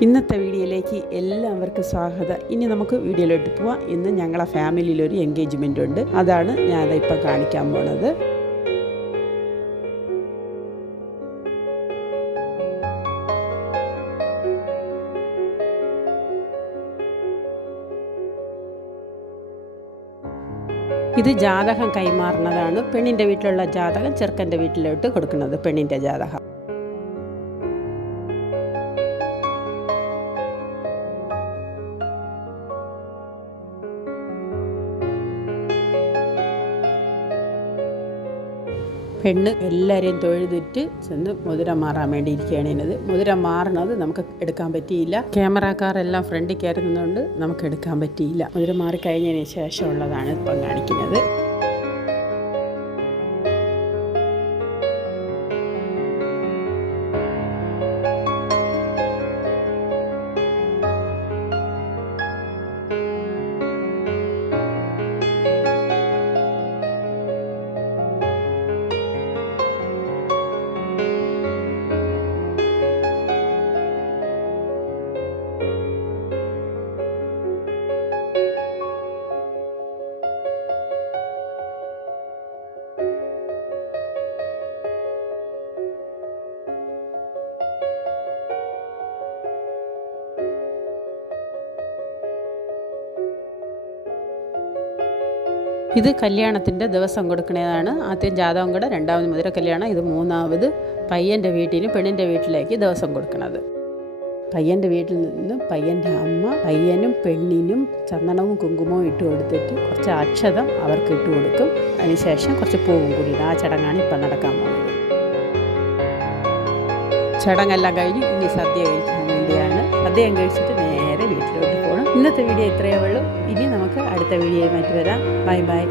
ഇന്നത്തെ വീഡിയോയിലേക്ക് എല്ലാവർക്കും സ്വാഗതം. ഇനി നമുക്ക് വീഡിയോയിലോട്ട് പോവാം. ഇന്ന് ഞങ്ങളെ ഫാമിലിയിലൊരു എൻഗേജ്മെൻ്റ് ഉണ്ട്. അതാണ് ഞാനിപ്പോൾ കാണിക്കാൻ പോണത്. ഇത് ജാതകം കൈമാറുന്നതാണ്. പെണ്ണിൻ്റെ വീട്ടിലുള്ള ജാതകം ചെറുക്കൻ്റെ വീട്ടിലോട്ട് കൊടുക്കുന്നത്. പെണ്ണിൻ്റെ ജാതകം പെണ്ണ് എല്ലാവരെയും തൊഴുതിട്ട് ചെന്ന് മുതിര മാറാൻ വേണ്ടി ഇരിക്കുകയാണ്. മുതിര മാറണത് നമുക്ക് എടുക്കാൻ പറ്റിയില്ല. ക്യാമറക്കാരെല്ലാം ഫ്രണ്ടിൽ കയറുന്നതുകൊണ്ട് നമുക്ക് എടുക്കാൻ പറ്റിയില്ല. മുതിര മാറിക്കഴിഞ്ഞതിന് ശേഷമുള്ളതാണ് ഇപ്പം കാണിക്കുന്നത്. ഇത് കല്യാണത്തിൻ്റെ ദിവസം കൊടുക്കുന്നതാണ്. ആദ്യം ജാതകം കൂടെ, രണ്ടാമത് മുതിര കല്യാണം, ഇത് മൂന്നാമത് പയ്യൻ്റെ വീട്ടിലും പെണ്ണിൻ്റെ വീട്ടിലേക്ക് ദിവസം കൊടുക്കുന്നത്. പയ്യൻ്റെ വീട്ടിൽ നിന്ന് പയ്യൻ്റെ അമ്മ പയ്യനും പെണ്ണിനും ചന്ദനവും കുങ്കുമവും ഇട്ട് കൊടുത്തിട്ട് കുറച്ച് അക്ഷതം അവർക്ക് ഇട്ട് കൊടുക്കും. അതിനുശേഷം കുറച്ച് പൂവും കൂടി. ആ ചടങ്ങാണ് ഇപ്പം നടക്കാൻ പോകുന്നത്. ചടങ്ങെല്ലാം കഴിഞ്ഞ് ഇനി സദ്യ കഴിക്കാൻ വേണ്ടിയാണ്. സദ്യയും കഴിച്ചിട്ട് നേരെ വീട്ടിലോട്ട് പോകണം. ഇന്നത്തെ വീഡിയോ ഇത്രയേ ഉള്ളൂ. ഇനി നമുക്ക് അടുത്ത വീഡിയോയുമായിട്ട് വരാം. Bye bye.